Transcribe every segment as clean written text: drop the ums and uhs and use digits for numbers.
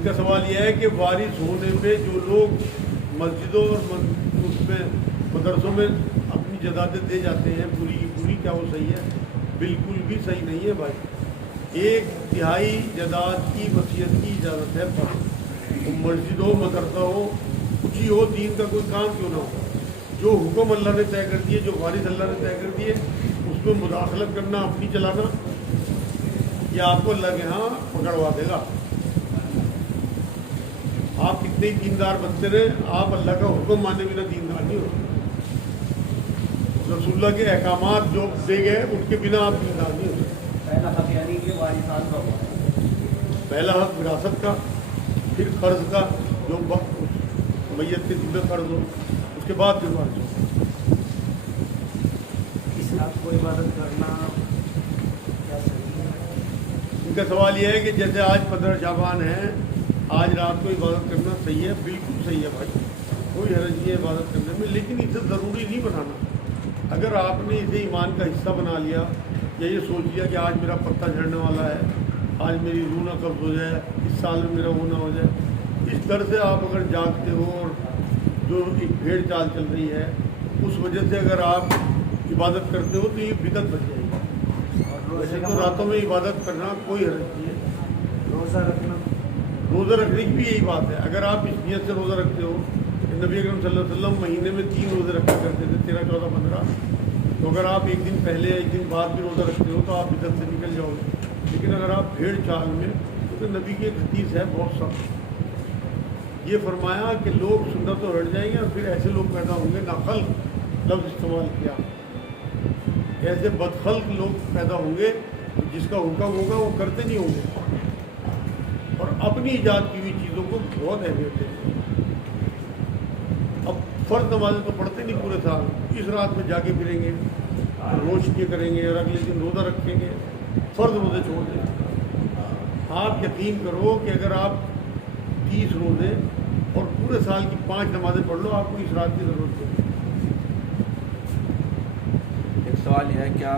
ان کا سوال یہ ہے کہ وارث ہونے پہ جو لوگ مسجدوں اور اس میں مدرسوں میں اپنی جائیدادیں دے جاتے ہیں پوری کی پوری، کیا وہ صحیح ہے؟ بالکل بھی صحیح نہیں ہے بھائی۔ 1/3 جائیداد کی وصیت کی اجازت ہے پر وہ مسجد ہو، مدرسہ ہو، کچھ ہی ہو، دین کا کوئی کام کیوں نہ ہو، جو حکم اللہ نے طے کر دیے، جو وارث اللہ نے طے کر دیے، اس میں مداخلت کرنا، اپنی چلانا، یہ آپ کو اللہ کے ہاں پکڑوا دے گا۔ آپ کتنے ہی دیندار بنتے رہے، آپ اللہ کا حکم ماننے بنا دیندار نہیں ہو۔ رسول اللہ کے احکامات جو دے گئے ان کے بنا آپ دیندار نہیں ہو۔ پہلا حق یعنی کہ وارثات کا ہوا، پہلا حق وراثت کا، پھر قرض کا جو میت کے ذمہ قرض ہو، اس کے بعد پھر وارث ہو۔ اس رات کو عبادت کرنا کیا صحیح ہے؟ ان کا سوال یہ ہے کہ جیسے آج 15 شعبان ہے، آج رات کو عبادت کرنا صحیح ہے؟ بالکل صحیح ہے بھائی، کوئی حرج نہیں ہے عبادت کرنے میں، لیکن اسے ضروری نہیں بنانا۔ اگر آپ نے اسے ایمان کا حصہ بنا لیا یا یہ سوچ لیا کہ آج میرا پتہ جھڑنے والا ہے، آج میری روح نہ قبض ہو جائے، اس سال میں میرا وہ نہ ہو جائے، اس طرح سے آپ اگر جاگتے ہو اور جو ایک بھیڑ چال چل رہی ہے اس وجہ سے اگر آپ عبادت کرتے ہو تو یہ بدعت بچ جائے گی۔ اور ویسے روزے تو کا راتوں میں عبادت کرنا کوئی حرج نہیں ہے۔ روزہ رکھنا، روزہ رکھنے کی بھی یہی بات ہے، اگر آپ اس نیت سے روزہ رکھتے ہو کہ نبی اکرم صلی اللہ علیہ وسلم مہینے میں 3 روزے رکھا کرتے تھے، 13، 14، 15، تو اگر آپ ایک دن پہلے ایک دن بعد بھی روزہ رکھتے ہو تو آپ بدعت سے نکل جاؤ گے۔ لیکن اگر آپ بھیڑ چال میں، کیونکہ نبی کی ایک حدیث ہے بہت سخت، یہ فرمایا کہ لوگ سنت تو ہٹ جائیں گے اور پھر ایسے لوگ پیدا ہوں گے، ناخلق لفظ استعمال کیا، ایسے بدخلق لوگ پیدا ہوں گے جس کا حکم ہوگا وہ کرتے نہیں ہوں گے اور اپنی ایجاد کی ہوئی چیزوں کو بہت اہمیت دیتے ہیں۔ اب فرض نمازیں تو پڑھتے نہیں پورے سال، اس رات میں جا کے پھریں گے، روشنی کریں گے اور اگلے دن روزہ رکھیں گے، فرض روزے چھوڑ دیں گے۔ آپ یقین کرو کہ اگر آپ 30 روزے اور پورے سال کی 5 نمازیں پڑھ لو، آپ کو اس رات کی ضرورت ہے۔ ایک سوال یہ ہے، کیا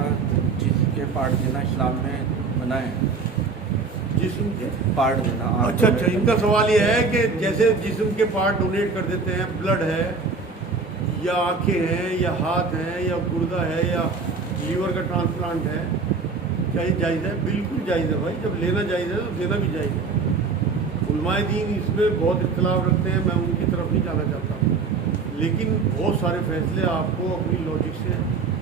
جسم کے پارٹ دینا اسلام میں منع ہے؟ جسم کے پارٹ دینا؟ اچھا، ان کا سوال یہ ہے کہ جیسے جسم کے پارٹ ڈونیٹ کر دیتے ہیں، بلڈ ہے یا آنکھیں ہیں یا ہاتھ ہیں یا گردہ ہے یا لیور کا ٹرانسپلانٹ ہے، کیا یہ جائز ہے؟ بالکل جائز ہے بھائی، جب لینا جائز ہے تو دینا بھی جائز ہے۔ علماء دین اس میں بہت اختلاف رکھتے ہیں، میں ان کی طرف نہیں جانا چاہتا، لیکن بہت سارے فیصلے آپ کو اپنی لاجک سے،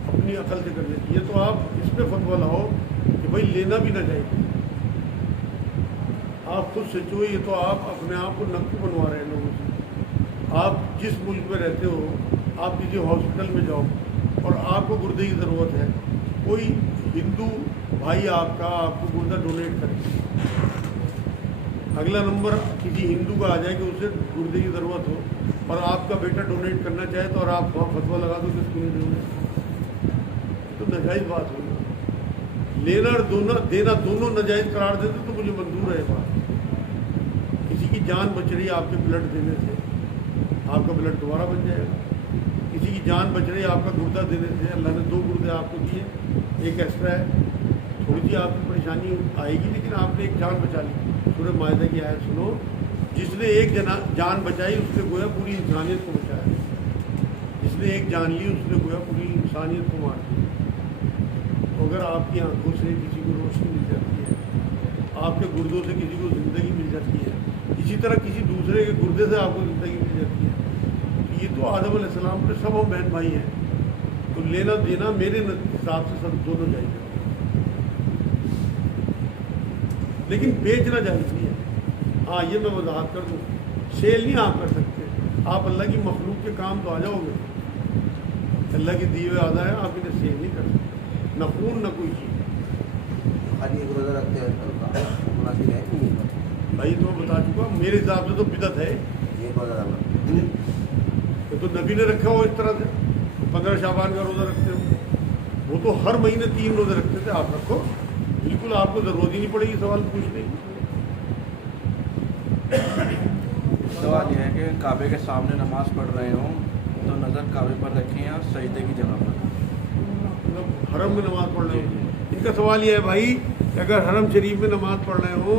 اپنی عقل سے کرنے چاہیے۔ تو آپ اس پہ فتویٰ لاؤ کہ بھائی لینا بھی نہ چاہیے، آپ خود سوچو، یہ تو آپ اپنے آپ کو نقد بنوا رہے ہیں لوگوں سے۔ آپ جس ملک میں رہتے ہو، آپ کسی ہاسپٹل میں جاؤ اور آپ کو گردے کی ضرورت ہے، کوئی ہندو بھائی آپ کا آپ کو گردہ ڈونیٹ کرے، اگلا نمبر کسی ہندو کا آ جائے کہ اسے گردے کی ضرورت ہو اور آپ کا بیٹا ڈونیٹ کرنا چاہے تو اور آپ وہاں فتویٰ لگا دو کہ اس کو نہیں ڈونیٹ، تو ناجائز بات ہوگی۔ لینا اور دینا دونوں ناجائز قرار دیتے تو مجھے منظور ہے بات۔ کسی کی جان بچ رہی ہے آپ کے بلڈ دینے سے، آپ کا بلڈ دوبارہ بن جائے گا۔ کسی کی جان بچ رہی ہے آپ کا گردہ دینے سے، اللہ نے 2 گردے آپ کو دیے، ایک ایکسٹرا ہے، تھوڑی سی آپ کی پریشانی آئے گی لیکن آپ نے ایک جان بچا لی۔ سورہ مائدہ کی آیت سنو، جس نے ایک جان بچائی اس نے گویا پوری انسانیت کو بچایا، جس نے ایک جان لی اس نے گویا پوری انسانیت کو مار دیا۔ تو اگر آپ کی آنکھوں سے کسی کو روشنی مل جاتی ہے، آپ کے گردوں سے کسی کو زندگی مل جاتی ہے، اسی طرح کسی دوسرے کے گردے سے آپ کو زندگی مل جاتی ہے، تو یہ تو آدم علیہ السلام کے سب ہم بہن بھائی ہیں، تو لینا دینا میرے حساب سے سب دونوں جائز ہیں، لیکن بیچنا جائز نہیں ہے۔ ہاں یہ میں وضاحت کر دوں، سیل نہیں آپ کر سکتے، آپ اللہ کی مخلوق کے کام تو آ جاؤ گے، اللہ کی دیے ہوئے آدھا ہے، آپ انہیں سیل نہیں کر سکتے، نہ خون نہ کوئی چیز۔ خالی ایک روزہ رکھتے ہیں مناسب ہے کہ نہیں؟ بھائی تو میں بتا چکا، میرے حساب سے تو بدعت ہے، یہ روزہ رکھنا یہ تو نبی نے رکھا ہو اس طرح سے، 15 شعبان کا روزہ رکھتے ہو، وہ تو ہر مہینے 3 روزے رکھتے تھے، آپ رکھو، بالکل آپ کو ضرورت ہی نہیں پڑے گی سوال پوچھنے کی۔ سوال یہ ہے کہ کعبے کے سامنے نماز پڑھ رہے ہوں تو نظر کعبے پر رکھیں یا سجدے کی جگہ پر؟ مطلب حرم میں نماز پڑھ رہے ہوں، ان کا سوال یہ ہے بھائی کہ اگر حرم شریف میں نماز پڑھ رہے ہوں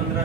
15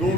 2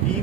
3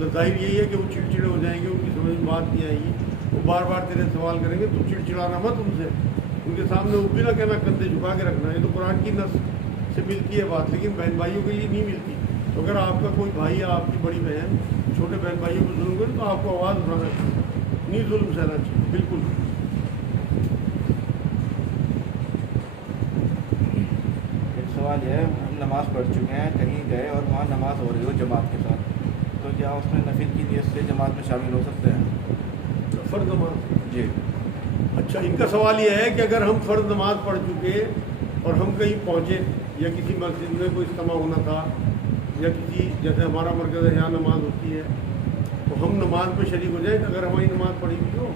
ظاہر یہی ہے کہ وہ چڑچڑے ہو جائیں گے, ان کی سمجھ میں بات نہیں آئے گی, وہ بار بار تیرے سوال کریں گے, تو چڑچڑانا مت ان سے, ان کے سامنے وہ بھی نہ کہنا کندھے جھکا کے رکھنا. یہ تو قرآن کی نص سے ملتی ہے بات, لیکن بہن بھائیوں کے لیے نہیں ملتی. تو اگر آپ کا کوئی بھائی یا آپ کی بڑی بہن چھوٹے بہن بھائیوں کو ظلم کرے تو آپ کو آواز اٹھانا چاہیے, نہیں ظلم سہنا چاہیے. بالکل. ایک سوال یہ ہے, ہم نماز پڑھ چکے ہیں, کہیں گئے اور وہاں نماز ہو رہی ہو جماعت کے ساتھ, تو کیا اس میں نفل کی نیت سے جماعت میں شامل ہو سکتے ہیں؟ فرض نماز. جی. اچھا, ان کا سوال یہ ہے کہ اگر ہم فرض نماز پڑھ چکے اور ہم کہیں پہنچے یا کسی مسجد میں کوئی اجتماع ہونا تھا یا کسی جیسے ہمارا مرکز ہے یہاں نماز ہوتی ہے, تو ہم نماز میں شریک ہو جائیں. اگر ہماری نماز پڑھی ہوئی ہو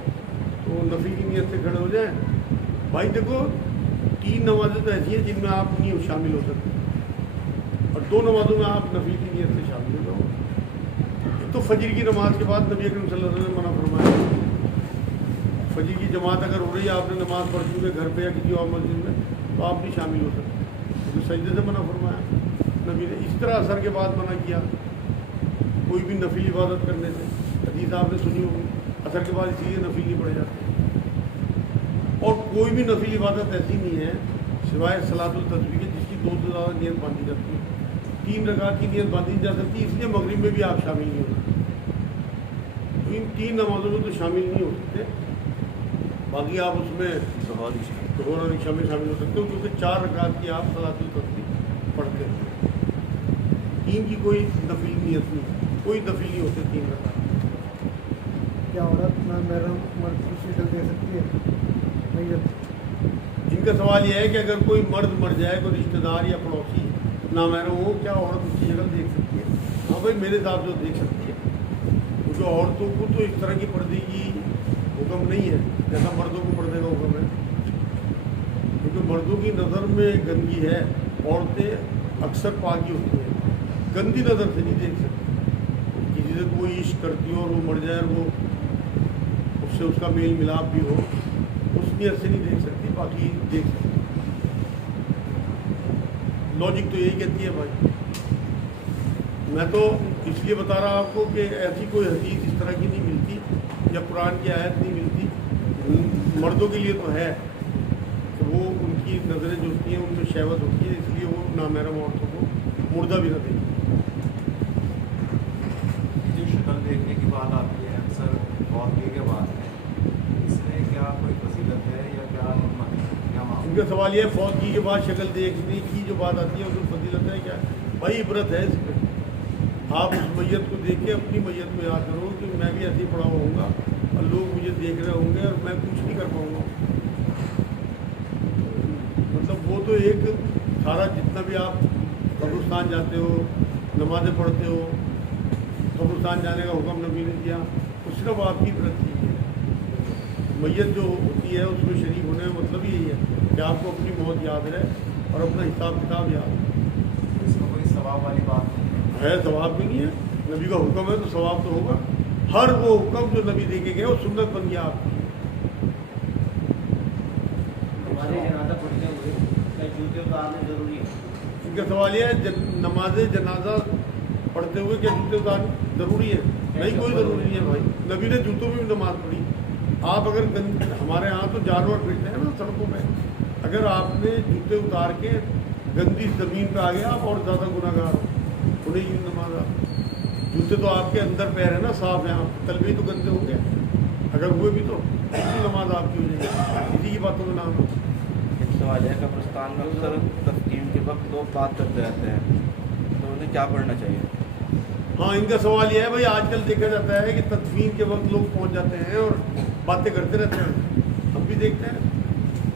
تو نفل کی نیت سے کھڑے ہو جائیں. بھائی دیکھو, 3 نمازیں تو ایسی ہیں جن میں آپ نہیں شامل ہو سکتے, اور 2 نمازوں میں آپ نفل کی نیت سے شامل ہو جاؤ. ایک تو فجر کی نماز کے بعد نبی اکرم صلی اللہ علیہ وسلم نے منع فرمایا, فجر کی جماعت اگر ہو رہی ہے, آپ نے نماز پڑھ چکے گھر پہ یا کسی اور مسجد میں, تو آپ نہیں شامل ہو سکتے. تو سجدے سے منع فرمایا نبی نے. اس طرح اثر کے بعد منع کیا کوئی بھی نفلی عبادت کرنے سے. حدیث آپ نے سنی ہوگی, اثر کے بعد اسی لیے نفل نہیں پڑے جاتے. اور کوئی بھی نفلی عبادت ایسی نہیں ہے سوائے صلاۃ التسبیح کے جس کی 2 سے زیادہ نیت باندھی جاتی ہے. 3 رکعت کی نیت باندھی جا سکتی ہے, اس لیے مغرب میں بھی آپ شامل نہیں ہو سکتے. تو ان 3 نمازوں میں تو شامل نہیں ہو سکتے. باقی آپ اس میں ظہر اور عشاء میں شامل ہو سکتے ہو, کیونکہ 4 رکعت کی آپ صلاۃ التسبیح پڑھتے ہیں. 3 کی کوئی نفلی نیت نہیں, کوئی نفل نہیں ہوتے 3 رکعت. کیا عورت نامحرم مرد کو شکل دے سکتی ہے؟ ان کا سوال یہ ہے کہ اگر کوئی مرد مر جائے, کوئی رشتہ دار یا پڑوسی نامحرم ہو, کیا عورت اس کی شکل دیکھ سکتی ہے؟ ہاں بھائی, میرے حساب سے دیکھ سکتی ہے, کیونکہ عورتوں کو تو اس طرح کی پردے کی حکم نہیں ہے جیسا مردوں کو پردے کا حکم ہے. کیونکہ مردوں کی نظر میں گندگی ہے, عورتیں اکثر پاکی ہوتی ہیں, گندی نظر سے نہیں دیکھ سکتی. کسی سے کوئی عشق کرتی ہو اور وہ مر جائے اور وہ اس سے اس کا میل ملاپ بھی ہو, اس نیت سے نہیں دیکھ سکتی, باقی دیکھ سکتی. لاجک تو یہی کہتی ہے بھائی. میں تو اس لیے بتا رہا آپ کو کہ ایسی کوئی حدیث اس طرح کی نہیں ملتی یا قرآن کی آیت نہیں ملتی. مردوں کے لیے تو ہے کہ وہ ان کی نظریں جو ہوتی ہیں ان میں شہوت ہوتی ہے, اس لیے وہ نامحرم عورتوں کو مردہ بھی نہ دیکھیں. جو شکل دیکھنے کی بات آتی ہے اکثر فوتگی کے بعد ہے, اس میں کیا کوئی فضیلت ہے یا کیا حکمت ہے, کیا ان معاملہ؟ کا سوال یہ ہے فوتگی کے بعد شکل دیکھنے کی جو بات آتی ہے اس میں فضیلت ہے کیا؟ بھائی عبرت ہے اس میں. آپ اس میت کو دیکھ کے اپنی میت میں یاد کرو کہ میں بھی ایسے ہی پڑا ہوا ہوں گا اور لوگ مجھے دیکھ رہے ہوں گے اور میں کچھ نہیں کر پاؤں گا. مطلب وہ تو ایک سارا جتنا بھی آپ قبرستان جاتے ہو, نمازیں پڑھتے ہو, قبرستان جانے کا حکم نبی نے کیا, تو صرف آپ کی عبرت کی ہے. میت جو ہوتی ہے اس میں شریک ہونے کا مطلب یہی ہے کہ آپ کو اپنی موت یاد رہے اور اپنا حساب کتاب یاد رہے. اس میں کوئی ثواب والی بات نہیں ہے. ثواب بھی نہیں ہے, نبی کا حکم ہے تو ثواب تو ہوگا. ہر وہ حکم جو نبی دے کے گئے وہ سنت بن گیا آپ کی. ہمارے جنازہ پڑھتے ہوئے کیا جوتے اتارنے ضروری ہے؟ ان کا سوال یہ ہے نماز جنازہ پڑھتے ہوئے کیا جوتے اتارنے ضروری ہے؟ نہیں, کوئی ضروری نہیں ہے بھائی. نبی نے جوتوں میں بھی نماز پڑھی. آپ اگر ہمارے یہاں تو جانور پھرتے ہیں نا سڑکوں پہ, اگر آپ نے جوتے اتار کے گندی زمین پہ آ گیا آپ اور زیادہ گناہ گار ہو, پڑھے گی نماز آپ. جوتے تو آپ کے اندر پیر ہے نا, صاف ہے, آپ تلبے تو گندے ہوں گے, اگر ہوئے بھی تو اسی نماز آپ کی ہو جائے گی. اسی کی باتوں کا نام ہے. ایک سوال ہے, قبرستان میں اکثر تسکین کے وقت لوگ بات کرتے رہتے ہیں, تو انہیں کیا پڑھنا چاہیے؟ ہاں, ان کا سوال یہ ہے بھائی, آج کل دیکھا جاتا ہے کہ تدفین کے وقت لوگ پہنچ جاتے ہیں اور باتیں کرتے رہتے ہیں. ہم بھی دیکھتے ہیں.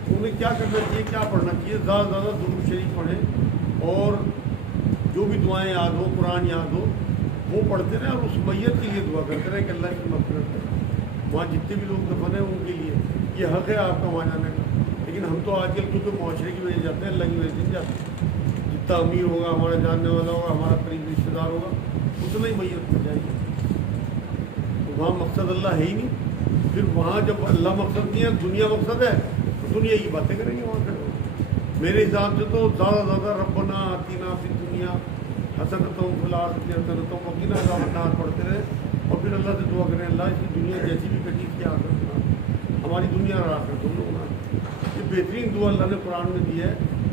انہیں کیا کرنا چاہیے, کیا پڑھنا چاہیے؟ زیادہ سے زیادہ درود شریف پڑھیں اور جو بھی دعائیں یاد ہو, قرآن یاد ہو, وہ پڑھتے رہیں اور اس میت کے لیے دعا کرتے رہیں کہ اللہ کی مغفرت کرے. وہاں جتنے بھی لوگ دفن ہیں ان کے لیے یہ حق ہے آپ کا وہاں جانے کا. لیکن ہم تو آج کل کیونکہ معاشرے کی وجہ سے جاتے ہیں, اللہ کی وجہ سے نہیں جاتے. جتنا امیر ہوگا, ہمارا جاننے والا ہوگا, ہمارا قریبی رشتے دار ہوگا, اتنا ہی میت پڑ جائے گی. تو وہاں مقصد اللہ ہے ہی نہیں. پھر وہاں جب اللہ مقصد نہیں ہے, دنیا مقصد ہے, تو دنیا کی باتیں کریں گے وہاں کھڑے. میرے حساب سے تو زیادہ زیادہ ربنا آتینا فی الدنیا حسنۃ وفی الآخرۃ حسنۃ وقنا عذاب النار پڑھتے رہے اللہ سے دعا کریں اللہ اس کی دنیا جیسی بھی کٹی کی آخرت بنا، ہماری دنیا اور آخرت دونوں بنا۔ یہ بہترین دعا اللہ نے قرآن میں دی ہے،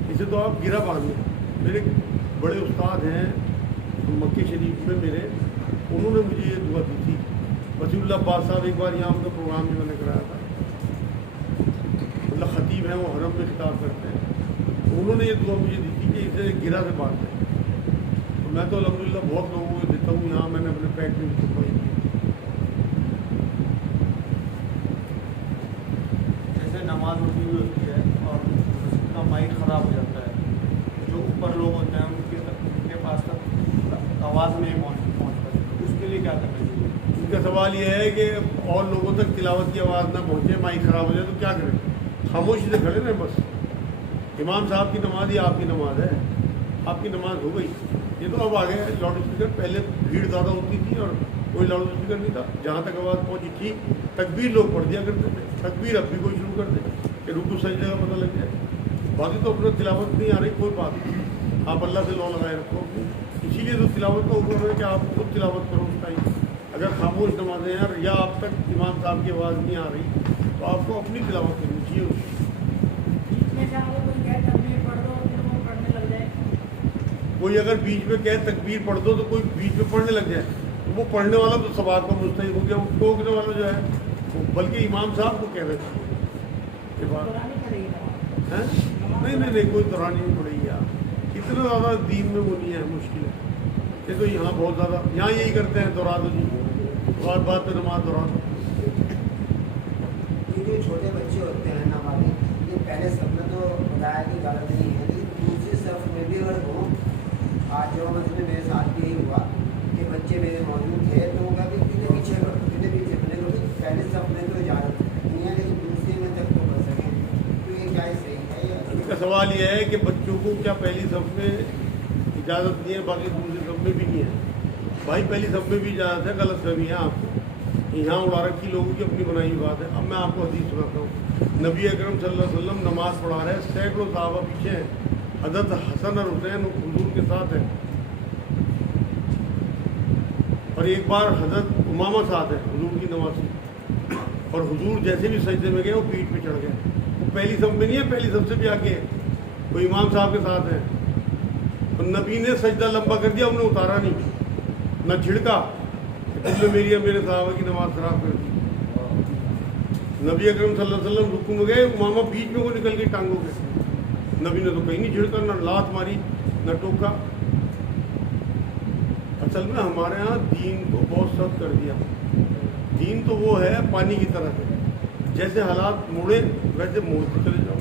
اسے تو آپ گرا باندھ لیں۔ میرے بڑے استاد ہیں مکہ شریف میں میرے، انہوں نے مجھے یہ دعا دی تھی۔ وسیع اللہ عباس صاحب ایک بار یہاں ان کا پروگرام جو میں نے کرایا تھا، اللہ خطیب ہیں، وہ حرم میں خطاب کرتے ہیں، انہوں نے یہ دعا مجھے دی تھی کہ اسے گرا سے باندھ دیں۔ تو میں تو الحمدللہ بہت لوگوں کو دیتا ہوں، یہاں میں نے اپنے پیٹ میں بھی پڑھی تھی۔ جیسے نماز ہوتی ہوئی ہوتی ہے اور اس کا مائک خراب ہو جاتا ہے، جو اوپر لوگ ہوتے ہیں ان کے پاس تک آواز نہیں پہنچ پاتی، اس کے لیے کیا کرنا چاہیے؟ ان کا سوال یہ ہے کہ اور لوگوں تک تلاوت کی آواز نہ پہنچے، مائک خراب ہو جائے تو کیا کریں؟ خاموشی سے کھڑے رہیں بس۔ امام صاحب کی نماز ہی آپ کی نماز ہے، آپ کی نماز ہو گئی۔ یہ تو اب آگے لاؤڈ اسپیکر، پہلے بھیڑ زیادہ ہوتی تھی اور کوئی لاؤڈ اسپیکر نہیں تھا، جہاں تک آواز پہنچی تھی تکبیر لوگ پڑھ دیا کرتے تھے، تکبیر اب بھی کوئی شروع کر دے کہ رکوع سجدے کا پتہ لگ جائے۔ باقی تو اپنا تلاوت نہیں آ رہی، کوئی بات نہیں، آپ اللہ سے لو لگائے رکھو۔ اسی لیے تو تلاوت کا حکم ہے کہ آپ خود تلاوت کرو اس ٹائم۔ اگر خاموش نمازیں ہیں یا آپ تک امام صاحب کی آواز نہیں آ رہی تو آپ کو اپنی تلاوت کرنی چاہیے۔ کوئی اگر بیچ میں کہے تکبیر پڑھ دو تو کوئی بیچ میں پڑھنے لگ جائے تو وہ پڑھنے والا تو ثواب کا مستحق ہو گیا، وہ ٹوکنے والا جو ہے وہ بلکہ امام صاحب کو کہنا چاہیے کہ بات نہیں کوئی دورانی نہیں پڑے گی۔ آپ اتنا زیادہ دین میں وہ نہیں ہے، مشکل ہے یہ تو یہاں بہت زیادہ، یہاں یہی کرتے ہیں دورا دو جی، بات بات پہ نماز دورا دو۔ یہ جو چھوٹے بچے ہوتے ہیں نابالغ، یہ پہلے صف میں تو بتایا کہ غلط نہیں ہے، لیکن دوسری صف میں بھی اگر ہوں، آج جو مسئلہ میرے ساتھ یہی ہوا کہ بچے میرے موجود تھے تو وہ کہا کہ کتنے پیچھے بنے گا، پہلے صف میں تو اجازت نہیں ہے لیکن دوسری میں تک تو کر سکیں، تو یہ کیا صحیح ہے؟ ان کا سوال یہ ہے کہ بچوں کو کیا پہلی صف میں اجازت نہیں ہے، باقی دوسری صف میں بھی نہیں ہے؟ بھائی پہلی صف میں بھی اجازت ہے، غلط فہمی ہے آپ کو، یہاں اڑا رکھی لوگوں کی اپنی بنائی ہوئی بات ہے۔ اب میں آپ کو حدیث سناتا ہوں، نبی اکرم صلی اللہ علیہ وسلم نماز پڑھا رہے ہیں، سینکڑوں صحابہ پیچھے ہیں، حضرت حسن اور حسین حضور کے ساتھ ہیں، اور ایک بار حضرت امامہ ساتھ ہے حضور کی نماز سے، اور حضور جیسے بھی سجدے میں گئے وہ پیٹھ پہ چڑھ گئے، وہ پہلی صف میں نہیں ہے، پہلی صف سے بھی آگے ہے، وہ امام صاحب کے ساتھ ہیں، اور نبی نے سجدہ لمبا کر دیا، انہیں اتارا نہیں، نہ چھڑکا کہ تم نے میری اور میرے صحابہ کی نماز خراب کر دی۔ نبی اکرم صلی اللہ علیہ وسلم رکوع میں گئے، امامہ بیچ میں وہ نکل گئی ٹانگوں کے، نبی نے تو کہیں نہیں چھڑکا، نہ لات ماری نہ ٹوکا۔ اصل میں ہمارے ہاں دین کو بہت سخت کر دیا، دین تو وہ ہے پانی کی طرح ہے، جیسے حالات موڑے ویسے موڑتے چلے جاؤ،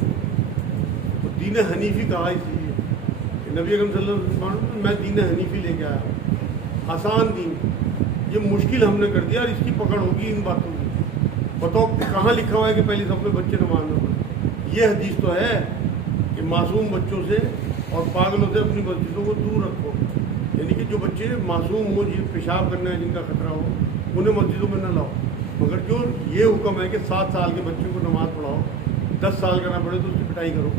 تو دین حنیفی کہا اس لیے کہ نبی اکرم صلی اللہ علیہ وسلم میں دین حنیفی لے کے آیا، آسان دین، یہ مشکل ہم نے کر دیا اور اس کی پکڑ ہوگی ان باتوں کی۔ بتاؤ کہاں لکھا ہوا ہے کہ پہلی صف میں بچے نماز نہ پڑھیں؟ یہ حدیث تو ہے کہ معصوم بچوں سے اور پاگلوں سے اپنی مسجدوں کو دور رکھو، یعنی کہ جو بچے معصوم ہو، جن پیشاب کرنا ہے جن کا خطرہ ہو، انہیں مسجدوں میں نہ لاؤ، مگر جو یہ حکم ہے کہ 7 سال کے بچوں کو نماز پڑھاؤ، 10 سال کا نہ پڑھے تو اس کی پٹائی کرو۔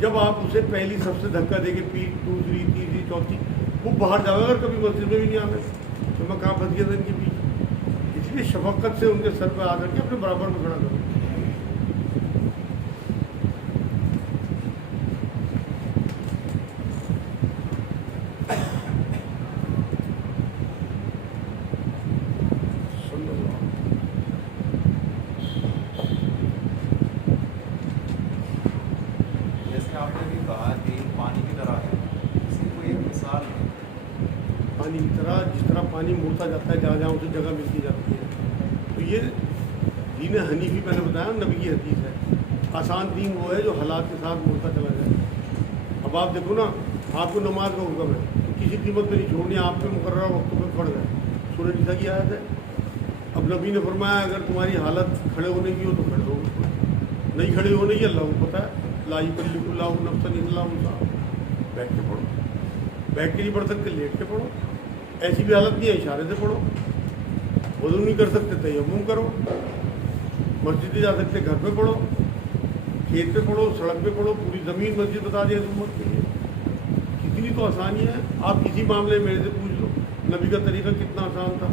جب آپ اسے پہلی صف سے دھکا دے کے پیٹ دوسری تیسری چوتھی، وہ باہر جاؤ اگر کبھی مسجد میں بھی نہیں آتے تو میں کہاں پھنس گیا تھا ان کے پیچھے، اس لیے شفقت سے ان کے سر پہ آ کر کے اپنے برابر میں کھڑا کرو۔ جیسے آپ نے بھی کہا کہ پانی کی طرح ہے، اس کی کوئی ایک مثال ہے؟ پانی کی طرح، جس طرح پانی مڑتا جاتا ہے جہاں جہاں اسے جگہ ملتی جاتی ہے، تو یہ دین حنیفی میں نے بتایا نبی کی حدیث ہے، آسان دین وہ ہے جو حالات کے ساتھ مڑتا چلا جائے۔ اب آپ دیکھو نا، آپ کو نماز کا حکم ہے تو کسی قیمت پہ نہیں چھوڑنی، آپ کے مقررہ وقتوں پہ پڑھ جائے، سورہ نساء کی آیت ہے۔ اب نبی نے فرمایا اگر تمہاری حالت کھڑے ہونے کی ہو تو کھڑے ہو، نہیں کھڑے ہونے کی اللہ کو پتہ ہے، لا یکلف اللہ نفسا الا وسعہا، بیٹھ کے پڑھو، بیٹھ کے نہیں پڑھ سکتے لیٹ کے پڑھو، ایسی بھی حالت نہیں ہے اشارے سے پڑھو، وضو نہیں کر سکتے تیمم کرو، مسجد نہیں جا سکتے گھر پہ پڑھو، کھیت پہ پڑھو، سڑک پہ پڑھو، پوری زمین مسجد بتا دیا امت کے لیے، کتنی تو آسانی ہے۔ آپ کسی معاملے میں میرے سے پوچھ لو نبی کا طریقہ کتنا آسان تھا،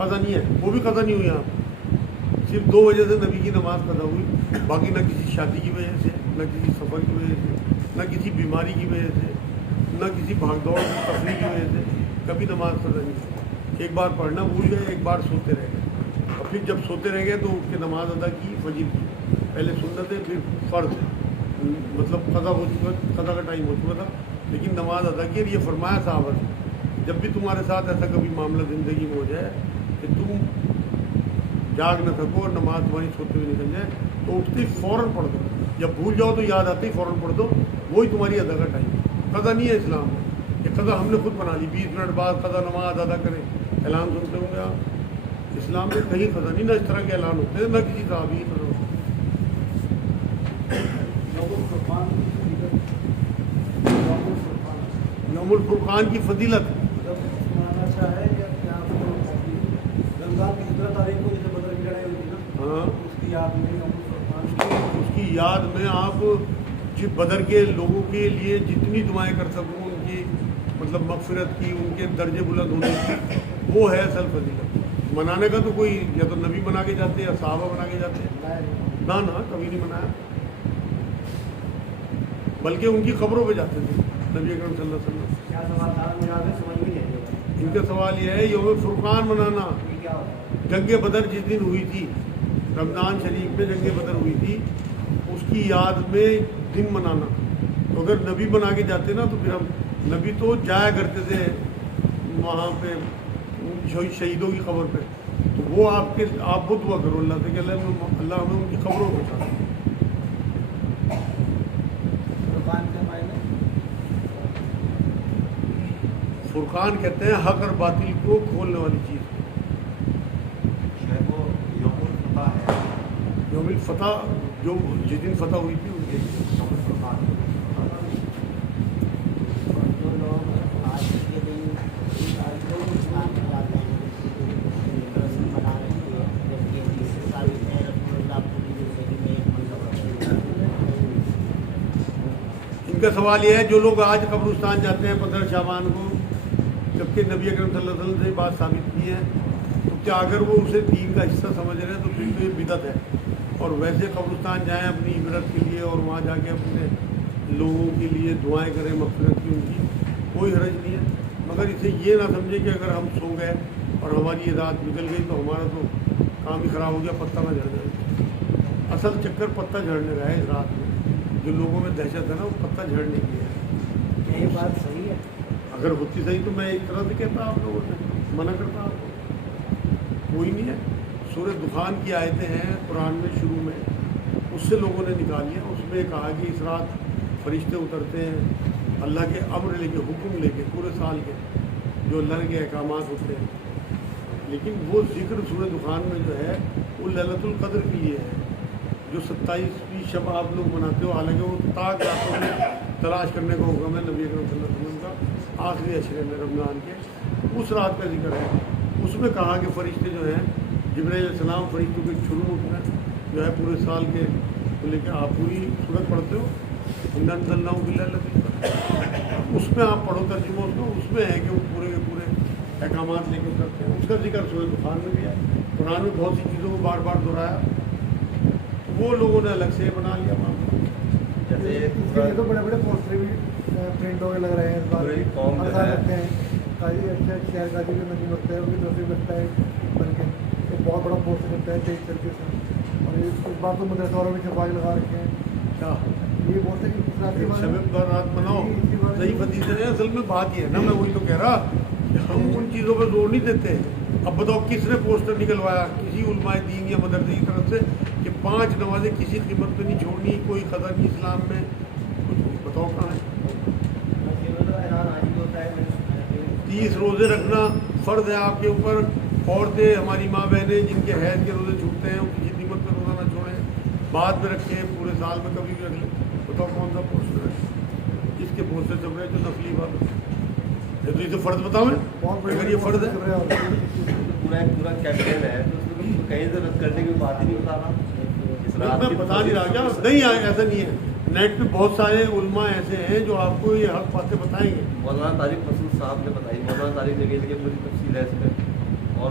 قضا نہیں ہے, وہ بھی قضا نہیں ہوئی یہاں. صرف 2 وجہ سے نبی کی نماز قضا ہوئی, باقی نہ کسی شادی کی وجہ سے, نہ کسی سفر کی وجہ سے, نہ کسی بیماری کی وجہ سے, نہ کسی بھاگ دوڑ کی تفریح کی وجہ سے کبھی نماز قضا نہیں ہوئی. ایک بار پڑھنا بھول گئے, ایک بار سوتے رہ گئے, اور پھر جب سوتے رہ گئے تو اٹھ کے نماز ادا کی, فجر کی, پہلے سنت ہے پھر فرض ہے, مطلب قضا ہو چکا, قضا کا ٹائم ہو چکا تھا لیکن نماز ادا کی. اور یہ فرمایا صحابہ نے, جب بھی تمہارے ساتھ ایسا کبھی معاملہ زندگی میں ہو جائے کہ تم جاگ نہ سکو اور نماز تمہاری سوتے ہوئے نکل جائے تو اٹھتے فوراً پڑھ دو, جب بھول جاؤ تو یاد آتے ہی فوراً پڑھ دو, وہی تمہاری ادا کا ٹائم ہے. قضا نہیں ہے اسلام میں, یہ قضا ہم نے خود بنا لی, 20 منٹ بعد قضا نماز ادا کریں, اعلان سنتے ہوں گے آپ. اسلام میں کہیں قضا نہیں, نہ اس طرح کے اعلان ہوتے ہیں, نہ کسی صحابی کی قضا ہوتی ہے. یوم الفرقان کی فضیلت اچھا ہے رمضان کی 17 تاریخ کو جیسے بدر کی لڑائی ہوئی تھی نا, ہاں, اس کی یاد میں یوم الفرقان اس کی یاد میں آپ بدر کے لوگوں کے لیے جتنی دعائیں کر سکوں, ان کی مطلب مغفرت کی, ان کے درجے بلند ہونے کی, وہ ہے اصل فضیلت. منانے کا تو کوئی یا تو نبی بنا کے جاتے ہیں یا صحابہ بنا کے جاتے ہیں, نہ کبھی نہیں منایا, بلکہ ان کی قبروں پہ جاتے تھے نبی اکرم صلی اللہ علیہ وسلم. کیا سوال تھا مجھے سمجھ میں نہیں آئی. ان کا سوال یہ ہے یوم فرقان منانا, کیا ہوتا ہے؟ جنگ بدر جس دن ہوئی تھی, رمضان شریف میں جنگ بدر ہوئی تھی, اس کی یاد میں دن منانا. تو اگر نبی بنا کے جاتے نا تو پھر ہم, نبی تو جایا کرتے تھے وہاں پہ شہیدوں کی قبر پہ, تو وہ آپ وہ دعا کرو اللہ سے کہ اللہ ہمیں ان کی قبروں کو پہنچا. فرقان کہتے ہیں حق اور باطل کو کھولنے والی چیز. شاید وہ یوم الفتح ہے. یوم الفتح جو جس دن فتح ہوئی تھی ان کے یوم الفرقان. جو لوگ آج کے دن اسلام میں آتے ہیں رسم بنا رہے ہیں, جبکہ 20 سال میں رسول اللہ پوری زندگی میں ایک منصب. ان کا سوال یہ ہے جو لوگ آج قبرستان جاتے ہیں 15 شعبان کو, جبکہ نبی اکرم صلی اللہ علیہ وسلم سے بات ثابت کی ہے, تو کیا اگر وہ اسے دین کا حصہ سمجھ رہے ہیں تو پھر تو یہ بدعت ہے. اور ویسے قبرستان جائیں اپنی عبرت کے لیے اور وہاں جا کے اپنے لوگوں کے لیے دعائیں کریں مغفرت کی, ان کی کوئی حرج نہیں ہے. مگر اسے یہ نہ سمجھے کہ اگر ہم سو گئے اور ہماری یہ رات نکل گئی تو ہمارا تو کام ہی خراب ہو گیا, پتہ نہ جھڑ جائے. اصل چکر پتہ جھڑنے کا ہے اس رات میں, جو لوگوں میں دہشت ہے نا وہ پتہ جھڑنے کی ہے. یہ بات صحیح ہے. اگر ہوتی صحیح تو میں ایک طرح سے کہتا آپ لوگوں سے, منع کرتا آپ کو, کوئی نہیں ہے. سورہ دخان کی آیتیں ہیں قرآن میں شروع میں, اس سے لوگوں نے نکالی ہیں. اس میں کہا کہ اس رات فرشتے اترتے ہیں اللہ کے امر لے کے, حکم لے کے, پورے سال کے جو اللہ کے احکامات ہوتے ہیں. لیکن وہ ذکر سورہ دخان میں جو ہے وہ لیلۃ القدر کے لیے ہے, جو 27ویں شب آپ لوگ مناتے ہو. حالانکہ وہ تاک راتوں میں تلاش کرنے کا حکم ہے نبی اکرم صلی اللہ علیہ وسلم کا آخری عشرے میں رمضان کے, اس رات کا ذکر ہے. اس میں کہا کہ فرشتے جو ہیں جبرائیل علیہ السلام فرشتوں کے شروع میں جو ہے پورے سال کے لے کے آپ پوری صورت پڑھتے ہو, انزلناہ فی لیلۃ القدر, اس میں آپ پڑھو ترجمہ اس کو, اس میں ہے کہ وہ پورے کے پورے احکامات لے کے کرتے ہیں. اس کا ذکر سورہ دخان میں بھی ہے. قرآن میں بہت سی چیزوں کو بار بار دہرایا, وہ لوگوں نے الگ سے بنا لیا معاملہ. جیسے اس کے لیے تو بڑے بڑے پوسٹر بھی پرنٹ ہو کے لگ رہے ہیں, اس بار ہر سال لگتے ہیں. قاضی اچھا شہر قاضی بھی نہیں لگتا ہے, وہ بھی نصیب لگتا ہے, بلکہ ایک بہت بڑا پوسٹر لگتا ہے 23 طریقے سے. اور اس بار تو مدرسہ والوں میں چھپائی لگا رکھے ہیں. یہ بولتے ہیں کہ شب برات مناؤ, صحیح حدیث ہے. اصل میں بات یہ ہے نا, میں وہی تو کہہ رہا کہ ہم ان چیزوں پہ زور نہیں دیتے. اب بتاؤ کس نے پوسٹر نکلوایا کسی علماء دین یا مدرسے کی طرف سے کہ 5 نمازیں کسی قیمت پہ نہیں چھوڑنی, کوئی قدر نہیں اسلام میں, کچھ بتاؤ کہاں ہے. 30 روزے رکھنا فرض ہے آپ کے اوپر. عورتیں ہماری ماں بہنیں جن کے حیض کے روزے چھوٹتے ہیں وہ کسی قیمت پہ روزہ نہ چھوڑیں, بعد میں رکھیں, پورے سال میں کبھی بھی رکھ لیں. بتاؤ کون سا پوسٹر ہے جس کے پوسٹر چل رہے ہیں جو نفلی بات ہے. تو اسے فرض بتاؤ میں, اگر یہ فرض ہے پورا کیمپین ہے تو کہیں سے رد کرنے کی بات ہی نہیں بتا رہا. میں بتا نہیں رہا کیا نہیں آئے, ایسا نہیں ہے. نیٹ پہ بہت سارے علماء ایسے ہیں جو آپ کو یہ حق باتیں بتائیں گے. مولانا طارق مسعود صاحب نے بتائی, مولانا طارق جگیل کی پوری تفصیل ہے اس میں, اور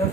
10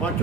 5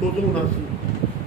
279,